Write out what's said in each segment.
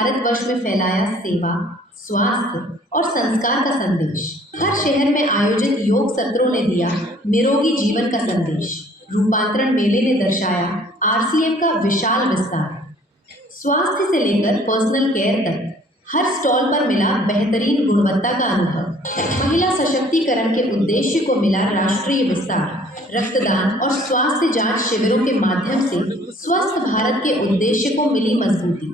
भारतवर्ष में फैलाया सेवा, स्वास्थ्य और संस्कार का संदेश। हर शहर में आयोजित योग सत्रों ने दिया निरोगी जीवन का संदेश। रूपांतरण मेले ने दर्शाया आरसीएम का विशाल विस्तार। स्वास्थ्य से लेकर पर्सनल केयर तक हर स्टॉल पर मिला बेहतरीन गुणवत्ता का अनुभव। महिला सशक्तिकरण के उद्देश्य को मिला राष्ट्रीय विस्तार। रक्तदान और स्वास्थ्य जांच शिविरों के माध्यम से स्वस्थ भारत के उद्देश्य को मिली मजबूती।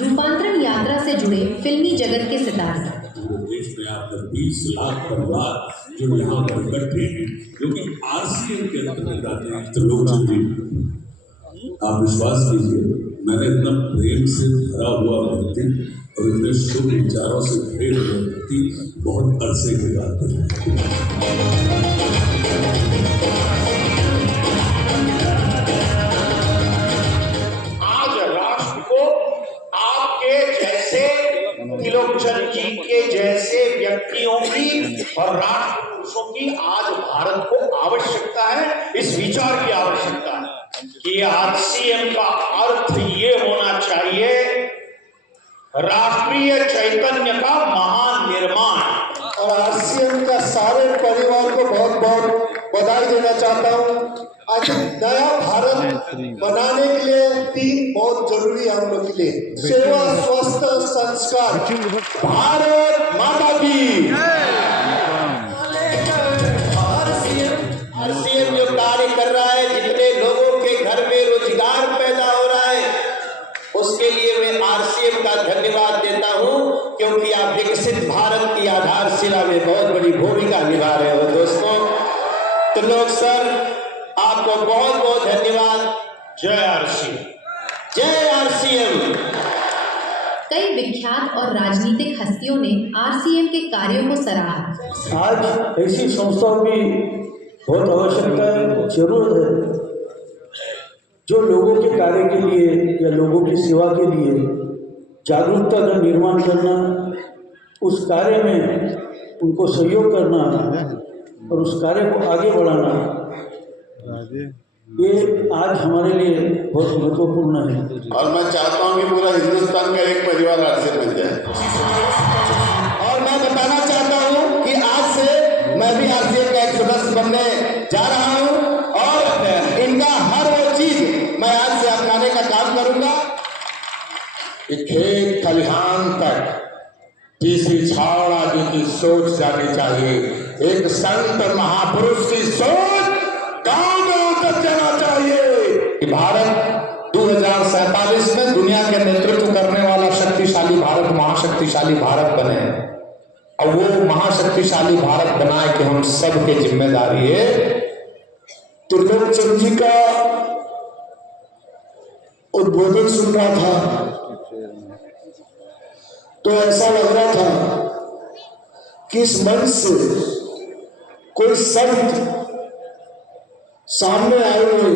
रूपांतरण यात्रा से जुड़े फिल्मी जगत के सितारे। पूरे देश में आपके 20 लाख परिवार जो यहाँ पर इकट्ठे हैं, जो कि आरसीएम के अंतर्गत आते हैं, तो लोग आप विश्वास कीजिए, मैंने इतना प्रेम से भरा हुआ व्यक्ति और इतने शुभ विचारों से भरे हुए व्यक्ति बहुत अरसे के बाद आज राष्ट्र को आपके जैसे त्रिलोचन जी के जैसे व्यक्तियों की और राष्ट्र पुरुषों की आज भारत को आवश्यकता है। इस विचार की आवश्यकता है कि आरसीएम का अर्थ ये होना चाहिए राष्ट्रीय चैतन्य का महानिर्माण। और आरसीएम का सारे परिवार को बहुत बहुत बधाई देना चाहता हूँ। आज नया भारत बनाने के लिए 3 बहुत जरूरी है हम लोग के लिए: सेवा, स्वस्थ, संस्कार। भारत माता की। आरसीएम जो कार्य कर रहा है, जितने लोगों के घर में रोजगार पैदा हो रहा है, उसके लिए मैं आरसीएम का धन्यवाद देता हूं, क्योंकि आप विकसित भारत की आधारशिला में बहुत बड़ी भूमिका निभा रहे हो दोस्तों। तो लोग सर आपको बहुत बहुत धन्यवाद। जय आरसीएम, जय आरसीएम। कई विख्यात और राजनीतिक हस्तियों ने आरसीएम के कार्यों को सराहा। आज ऐसी संस्थाओं की बहुत आवश्यकता है, जरूरत है, जो लोगों के कार्य के लिए या लोगों की सेवा के लिए जागरूकता का निर्माण करना, उस कार्य में उनको सहयोग करना और उस कार्य को आगे बढ़ाना, ये आज हमारे लिए बहुत महत्वपूर्ण है। और मैं चाहता हूं कि पूरा हिंदुस्तान का एक परिवार आरसीएम बन जाए। और मैं बताना चाहता हूं कि आज से मैं भी आरसीएम का एक सदस्य बनने जा रहा हूं और इनका हर वो चीज मैं आज से अपनाने का काम करूंगा। खेत खलिहान तक किसी छावड़ा जी की सोच जानी चाहिए। एक संत महापुरुष की सोच गांव-गांव तक जाना चाहिए कि भारत 2047 में दुनिया के नेतृत्व करने वाला शक्तिशाली भारत, महाशक्तिशाली भारत बने। और वो महाशक्तिशाली भारत बनाए कि हम सबके जिम्मेदारी है। त्रिलोचन जी का उद्बोधन सुन रहा था तो ऐसा लग रहा था कि इस मंच से कोई संत सामने आए हुए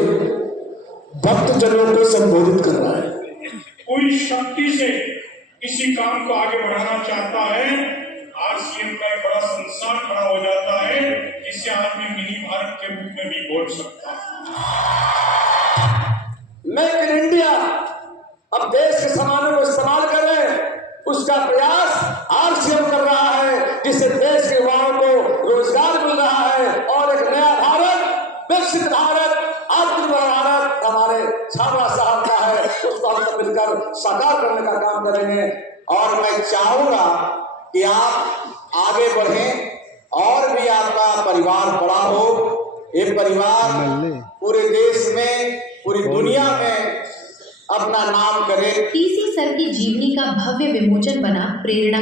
भक्तजनों को संबोधित कर रहा है। कोई शक्ति से किसी काम को आगे बढ़ाना चाहता है, आरसीएम का एक बड़ा संसार खड़ा हो जाता है, जिसे आदमी मिनी भारत के रूप में भी बोल सकता है। मेक इन इंडिया, अब देश के सामानों को इस्तेमाल करें, उसका प्रयास आरसीएम कर रहा है, जिससे देश के युवाओं को रोजगार मिल रहा है और एक नया भारत, विकसित भारत, आत्मनिर्भर भारत हमारे छावड़ा साहब का है, उसको हम सब मिलकर साकार करने का काम करेंगे। और मैं चाहूंगा कि आप आगे बढ़ें और भी आपका परिवार बड़ा हो। ये परिवार पूरे देश में, पूरी दुनिया में अपना नाम करे। टीसी सर की जीवनी का भव्य विमोचन बना प्रेरणा